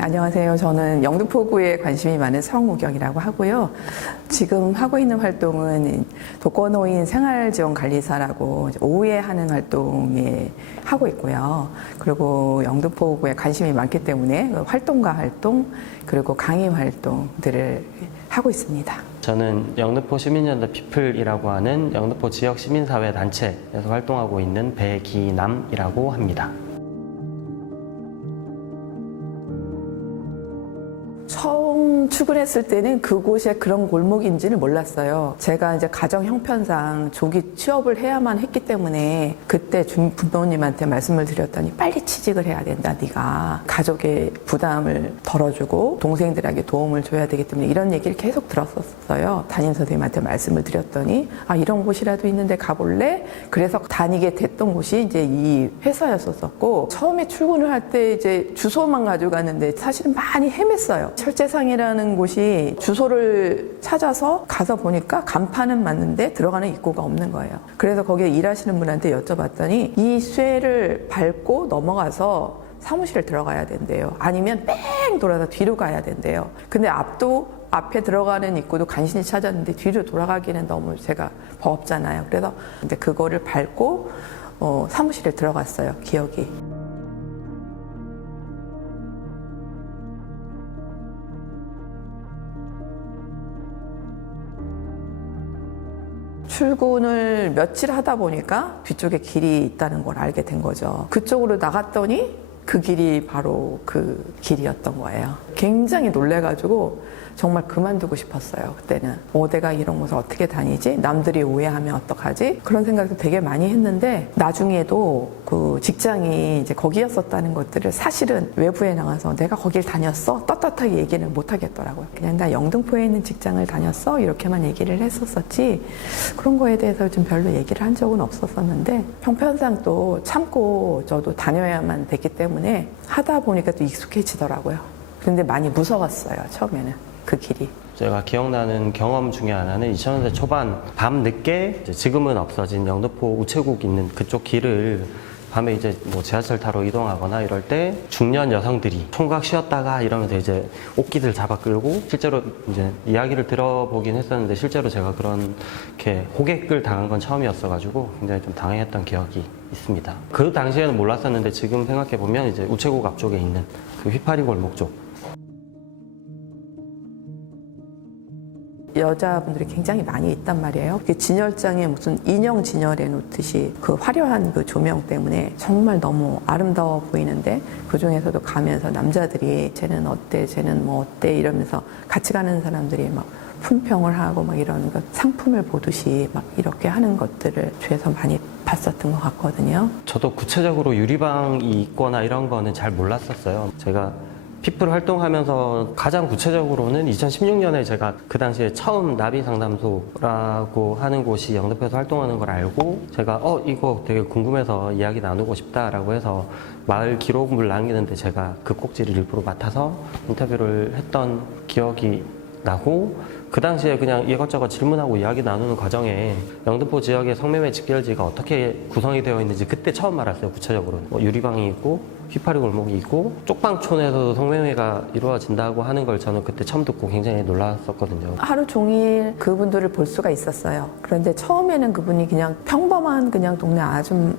안녕하세요. 저는 영등포구에 관심이 많은 성우경이라고 하고요. 지금 하고 있는 활동은 독거노인 생활지원관리사라고 오후에 하는 활동에 하고 있고요. 그리고 영등포구에 관심이 많기 때문에 활동가 활동 그리고 강의 활동들을 하고 있습니다. 저는 영등포 시민연대 피플이라고 하는 영등포 지역 시민사회 단체에서 활동하고 있는 배기남이라고 합니다. 처음 출근했을 때는 그곳에 그런 골목인지는 몰랐어요. 제가 이제 가정 형편상 조기 취업을 해야만 했기 때문에 그때 부모님한테 말씀을 드렸더니 빨리 취직을 해야 된다. 네가 가족의 부담을 덜어주고 동생들에게 도움을 줘야 되기 때문에 이런 얘기를 계속 들었었어요. 담임 선생님한테 말씀을 드렸더니 아 이런 곳이라도 있는데 가볼래? 그래서 다니게 됐던 곳이 이제 이 회사였었고 처음에 출근을 할 때 이제 주소만 가지고 갔는데 사실은 많이 헤맸어요. 철제상이라는 곳이 주소를 찾아서 가서 보니까 간판은 맞는데 들어가는 입구가 없는 거예요. 그래서 거기에 일하시는 분한테 여쭤봤더니 이 쇠를 밟고 넘어가서 사무실에 들어가야 된대요. 아니면 뺑 돌아서 뒤로 가야 된대요. 근데 앞에 들어가는 입구도 간신히 찾았는데 뒤로 돌아가기는 너무 제가 버겁잖아요. 그래서 이제 그거를 밟고 사무실에 들어갔어요. 기억이. 출근을 며칠 하다 보니까 뒤쪽에 길이 있다는 걸 알게 된 거죠. 그쪽으로 나갔더니 그 길이 바로 그 길이었던 거예요. 굉장히 놀래가지고 정말 그만두고 싶었어요. 그때는 내가 이런 곳을 어떻게 다니지? 남들이 오해하면 어떡하지? 그런 생각도 되게 많이 했는데 나중에도 그 직장이 이제 거기였었다는 것들을 사실은 외부에 나가서 내가 거길 다녔어? 떳떳하게 얘기는 못 하겠더라고요. 그냥 나 영등포에 있는 직장을 다녔어? 이렇게만 얘기를 했었었지 그런 거에 대해서 좀 별로 얘기를 한 적은 없었었는데 형편상 또 참고 저도 다녀야만 됐기 때문에 하다 보니까 또 익숙해지더라고요. 근데 많이 무서웠어요. 처음에는 그 길이. 제가 기억나는 경험 중에 하나는 2000년대 초반 밤 늦게 지금은 없어진 영등포 우체국 있는 그쪽 길을 밤에 이제 뭐 지하철 타러 이동하거나 이럴 때 중년 여성들이 총각 쉬었다가 이러면서 이제 옷깃을 잡아 끌고 실제로 이제 이야기를 들어보긴 했었는데 실제로 제가 그렇게 호객을 당한 건 처음이었어가지고 굉장히 좀 당황했던 기억이 있습니다. 그 당시에는 몰랐었는데 지금 생각해보면 이제 우체국 앞쪽에 있는 그 휘파리 골목 쪽 여자분들이 굉장히 많이 있단 말이에요. 진열장에 무슨 인형 진열해 놓듯이 그 화려한 그 조명 때문에 정말 너무 아름다워 보이는데 그 중에서도 가면서 남자들이 쟤는 어때, 쟤는 뭐 어때 이러면서 같이 가는 사람들이 막 품평을 하고 막 이러는 것, 상품을 보듯이 막 이렇게 하는 것들을 주에서 많이 봤었던 것 같거든요. 저도 구체적으로 유리방이 있거나 이런 거는 잘 몰랐었어요. 제가 피플 활동하면서 가장 구체적으로는 2016년에 제가 그 당시에 처음 나비상담소라고 하는 곳이 영등포에서 활동하는 걸 알고 제가 이거 되게 궁금해서 이야기 나누고 싶다라고 해서 마을 기록물 남기는데 제가 그 꼭지를 일부러 맡아서 인터뷰를 했던 기억이 나고 그 당시에 그냥 이것저것 질문하고 이야기 나누는 과정에 영등포 지역의 성매매 직결지가 어떻게 구성이 되어 있는지 그때 처음 알았어요. 구체적으로 유리방이 있고 휘파리 골목이 있고 쪽방촌에서도 성매매가 이루어진다고 하는 걸 저는 그때 처음 듣고 굉장히 놀랐었거든요. 하루 종일 그분들을 볼 수가 있었어요. 그런데 처음에는 그분이 그냥 평범한 그냥 동네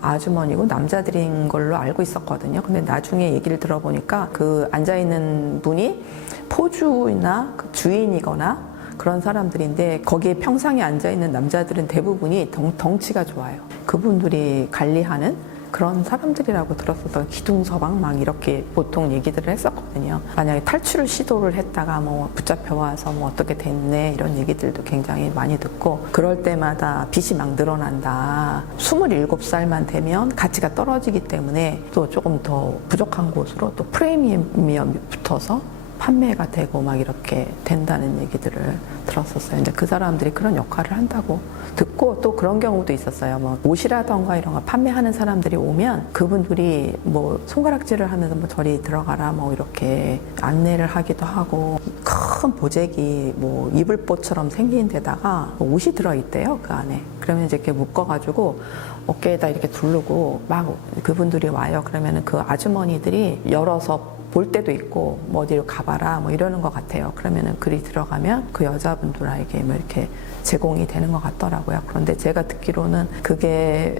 아주머니고 남자들인 걸로 알고 있었거든요. 근데 나중에 얘기를 들어보니까 그 앉아있는 분이 포주나 그 주인이거나 그런 사람들인데 거기에 평상에 앉아있는 남자들은 대부분이 덩치가 좋아요. 그분들이 관리하는 그런 사람들이라고 들었어서 기둥서방 막 이렇게 보통 얘기들을 했었거든요. 만약에 탈출을 시도를 했다가 뭐 붙잡혀와서 뭐 어떻게 됐네 이런 얘기들도 굉장히 많이 듣고 그럴 때마다 빚이 막 늘어난다. 27살만 되면 가치가 떨어지기 때문에 또 조금 더 부족한 곳으로 또 프리미엄이 붙어서 판매가 되고 막 이렇게 된다는 얘기들을 들었었어요. 이제 그 사람들이 그런 역할을 한다고 듣고 또 그런 경우도 있었어요. 뭐 옷이라던가 이런 거 판매하는 사람들이 오면 그분들이 뭐 손가락질을 하면서 뭐 저리 들어가라 뭐 이렇게 안내를 하기도 하고 큰 보재기 뭐 이불보처럼 생긴 데다가 뭐 옷이 들어있대요. 그 안에. 그러면 이제 이렇게 묶어가지고 어깨에다 이렇게 두르고 막 그분들이 와요. 그러면은 그 아주머니들이 열어서 볼 때도 있고 뭐 어디로 가봐라 뭐 이러는 것 같아요. 그러면은 글이 들어가면 그 여자분들에게 뭐 이렇게 제공이 되는 것 같더라고요. 그런데 제가 듣기로는 그게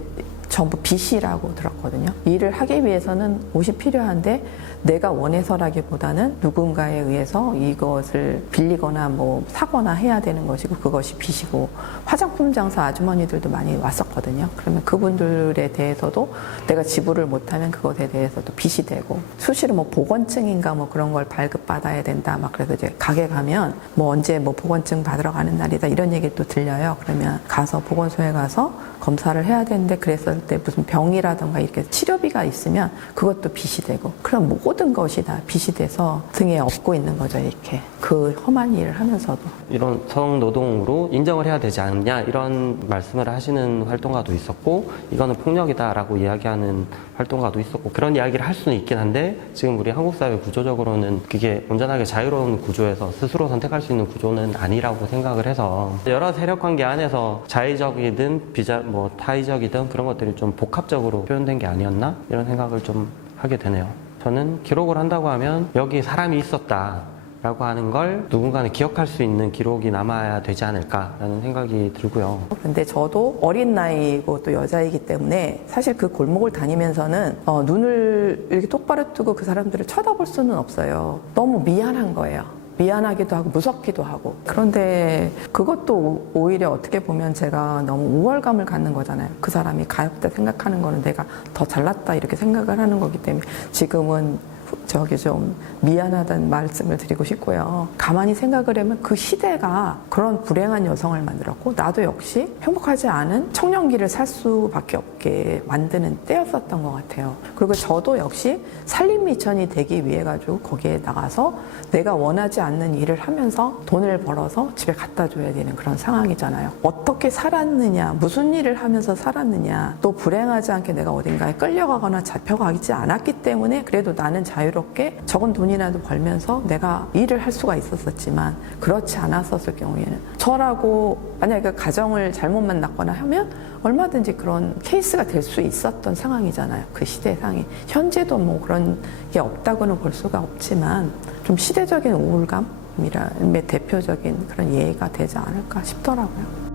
전부 빚이라고 들었거든요. 일을 하기 위해서는 옷이 필요한데 내가 원해서라기보다는 누군가에 의해서 이것을 빌리거나 뭐 사거나 해야 되는 것이고 그것이 빚이고 화장품 장사 아주머니들도 많이 왔었거든요. 그러면 그분들에 대해서도 내가 지불을 못하면 그것에 대해서도 빚이 되고 수시로 뭐 보건증인가 뭐 그런 걸 발급받아야 된다 막 그래서 이제 가게 가면 뭐 언제 뭐 보건증 받으러 가는 날이다 이런 얘기 또 들려요. 그러면 가서 보건소에 가서 검사를 해야 되는데 그랬을 때 무슨 병이라던가 이렇게 치료비가 있으면 그것도 빚이 되고 그럼 모든 것이 다 빚이 돼서 등에 업고 있는 거죠. 이렇게 그 험한 일을 하면서도 이런 성노동으로 인정을 해야 되지 않냐 이런 말씀을 하시는 활동가도 있었고 이거는 폭력이다라고 이야기하는 활동가도 있었고 그런 이야기를 할 수는 있긴 한데 지금 우리 한국 사회 구조적으로는 그게 온전하게 자유로운 구조에서 스스로 선택할 수 있는 구조는 아니라고 생각을 해서 여러 세력 관계 안에서 자의적이든 뭐 타의적이든 그런 것들이 좀 복합적으로 표현된 게 아니었나 이런 생각을 좀 하게 되네요. 저는 기록을 한다고 하면 여기 사람이 있었다 라고 하는 걸 누군가는 기억할 수 있는 기록이 남아야 되지 않을까라는 생각이 들고요. 그런데 저도 어린 나이고 또 여자이기 때문에 사실 그 골목을 다니면서는 눈을 이렇게 똑바로 뜨고 그 사람들을 쳐다볼 수는 없어요. 너무 미안한 거예요. 미안하기도 하고 무섭기도 하고. 그런데 그것도 오히려 어떻게 보면 제가 너무 우월감을 갖는 거잖아요. 그 사람이 가엾다 생각하는 거는 내가 더 잘났다 이렇게 생각을 하는 거기 때문에 지금은 좀 미안하다는 말씀을 드리고 싶고요. 가만히 생각을 하면 그 시대가 그런 불행한 여성을 만들었고 나도 역시 행복하지 않은 청년기를 살 수밖에 없게 만드는 때였었던 것 같아요. 그리고 저도 역시 산림미천이 되기 위해 가지고 거기에 나가서 내가 원하지 않는 일을 하면서 돈을 벌어서 집에 갖다 줘야 되는 그런 상황이잖아요. 어떻게 살았느냐, 무슨 일을 하면서 살았느냐, 또 불행하지 않게 내가 어딘가에 끌려가거나 잡혀가지 않았기 때문에 그래도 나는 자유롭게 적은 돈이라도 벌면서 내가 일을 할 수가 있었었지만 그렇지 않았었을 경우에는 저라고 만약에 가정을 잘못 만났거나 하면 얼마든지 그런 케이스가 될 수 있었던 상황이잖아요. 그 시대상이. 현재도 뭐 그런 게 없다고는 볼 수가 없지만 좀 시대적인 우울감의 대표적인 그런 예가 되지 않을까 싶더라고요.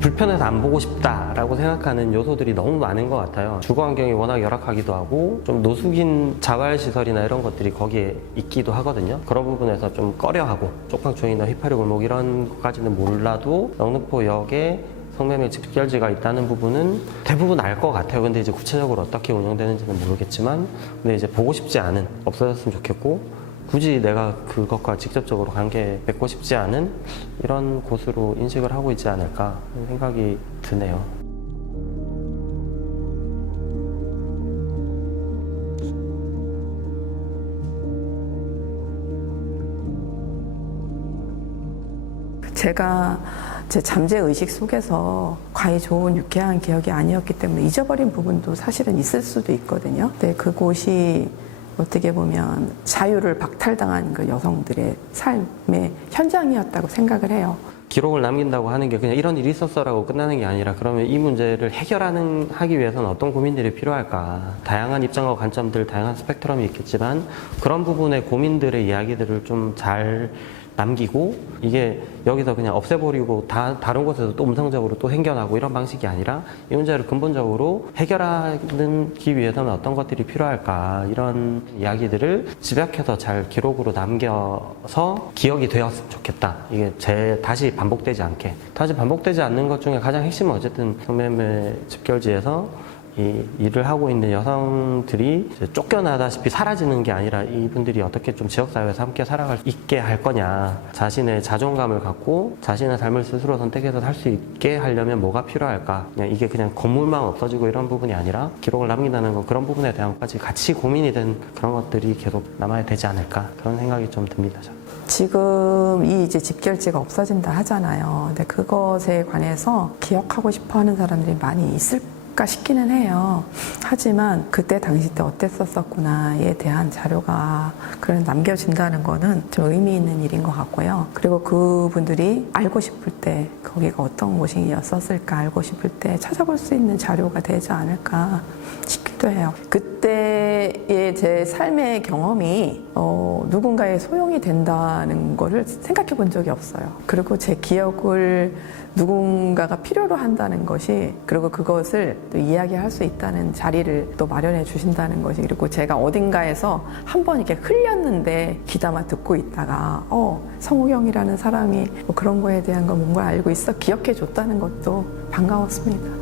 불편해서 안 보고 싶다라고 생각하는 요소들이 너무 많은 것 같아요. 주거 환경이 워낙 열악하기도 하고 좀 노숙인 자활시설이나 이런 것들이 거기에 있기도 하거든요. 그런 부분에서 좀 꺼려하고 쪽방촌이나 휘파리 골목 이런 것까지는 몰라도 영등포역에 성매매 집결지가 있다는 부분은 대부분 알 것 같아요. 근데 이제 구체적으로 어떻게 운영되는지는 모르겠지만 근데 이제 보고 싶지 않은, 없어졌으면 좋겠고 굳이 내가 그것과 직접적으로 관계 맺고 싶지 않은 이런 곳으로 인식을 하고 있지 않을까 하는 생각이 드네요. 제가 제 잠재의식 속에서 과히 좋은 유쾌한 기억이 아니었기 때문에 잊어버린 부분도 사실은 있을 수도 있거든요. 근데 그곳이 어떻게 보면 자유를 박탈당한 그 여성들의 삶의 현장이었다고 생각을 해요. 기록을 남긴다고 하는 게 그냥 이런 일이 있었어라고 끝나는 게 아니라 그러면 이 문제를 하기 위해서는 어떤 고민들이 필요할까. 다양한 입장과 관점들, 다양한 스펙트럼이 있겠지만 그런 부분의 고민들의 이야기들을 좀 잘 남기고 이게 여기서 그냥 없애버리고 다른 곳에서 또 음성적으로 또 생겨나고 이런 방식이 아니라 이 문제를 근본적으로 해결하기 위해서는 어떤 것들이 필요할까 이런 이야기들을 집약해서 잘 기록으로 남겨서 기억이 되었으면 좋겠다. 이게 다시 반복되지 않게. 다시 반복되지 않는 것 중에 가장 핵심은 어쨌든 성매매 집결지에서 이 일을 하고 있는 여성들이 이제 쫓겨나다시피 사라지는 게 아니라 이분들이 어떻게 좀 지역사회에서 함께 살아갈 수 있게 할 거냐, 자신의 자존감을 갖고 자신의 삶을 스스로 선택해서 살 수 있게 하려면 뭐가 필요할까, 그냥 이게 그냥 건물만 없어지고 이런 부분이 아니라 기록을 남긴다는 건 그런 부분에 대한 것까지 같이 고민이 된 그런 것들이 계속 남아야 되지 않을까, 그런 생각이 좀 듭니다. 저는. 지금 이 이제 집결지가 없어진다 하잖아요. 근데 그것에 관해서 기억하고 싶어 하는 사람들이 많이 있을까 싶기는 해요. 하지만 그때 당시 때 어땠었구나에 대한 자료가 그런 남겨진다는 거는 좀 의미 있는 일인 것 같고요. 그리고 그분들이 알고 싶을 때 거기가 어떤 곳이었을까 알고 싶을 때 찾아볼 수 있는 자료가 되지 않을까 싶기도 해요. 그때의 제 삶의 경험이 누군가의 소용이 된다는 거를 생각해 본 적이 없어요. 그리고 제 기억을 누군가가 필요로 한다는 것이, 그리고 그것을 또 이야기할 수 있다는 자리를 또 마련해 주신다는 것이, 그리고 제가 어딘가에서 한번 이렇게 흘렸는데 귀담아 듣고 있다가 성우경이라는 사람이 뭐 그런 거에 대한 거 뭔가 알고 있어 기억해 줬다는 것도 반가웠습니다.